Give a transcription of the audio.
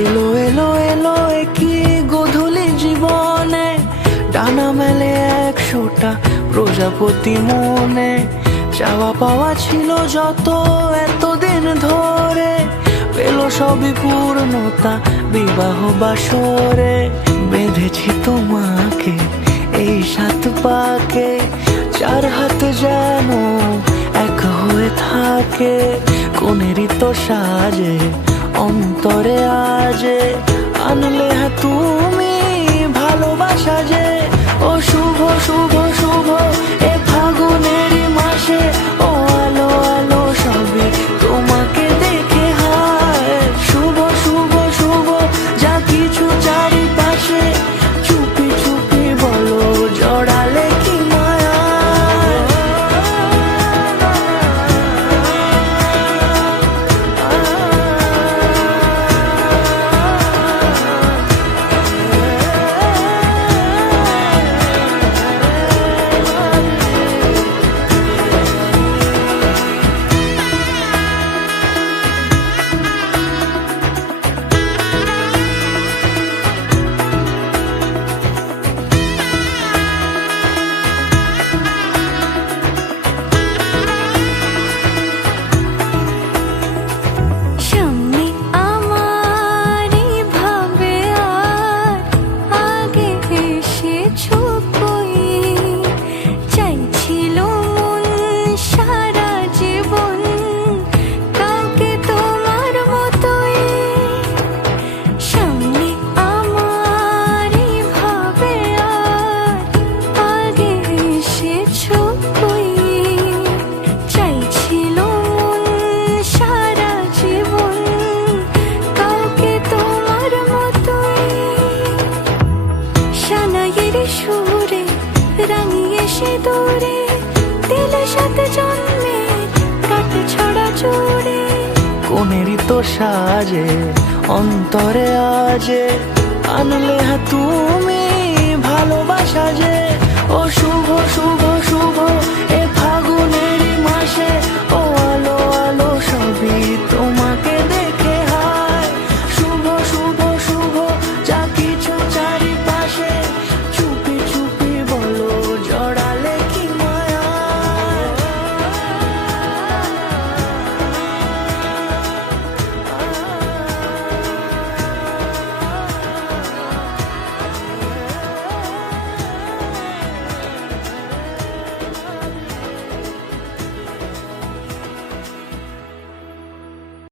এলো এলো এলো কি গোধূলি জীবনে, ডানা মেলে 100টা প্রজাপতি মনে। চাওয়া পাওয়া ছিল যত এতদিন ধরে, পেল সবই পূর্ণতা বিবাহ বাসরে। বেঁধেছি তোমাকে এই 7 পাকে, 4 হাত যেন এক হয়ে থাকে। কোনেরই তো সাজে অন্তরে আজে, আনলে তুমি ভালোবাসা যে। ও শুভ শুভ শুভ এ ফাগুনেরই মাসে, ও আলো আলো সবে তোমাকে দেখে হায়। শুভ শুভ শুভ যা কিছু চারিপাশে, চুপি চুপি বলো জড়ালে কি মায়া। সুরে রাঙিয়ে সে দূরে, দিলে 7 জন্মে কাটে ছড়া জোরে। কোনেরই তো সাজে অন্তরে আজে, আনলে তুমি ভালোবাসা যে। ও শুভ শুভ শুভ এ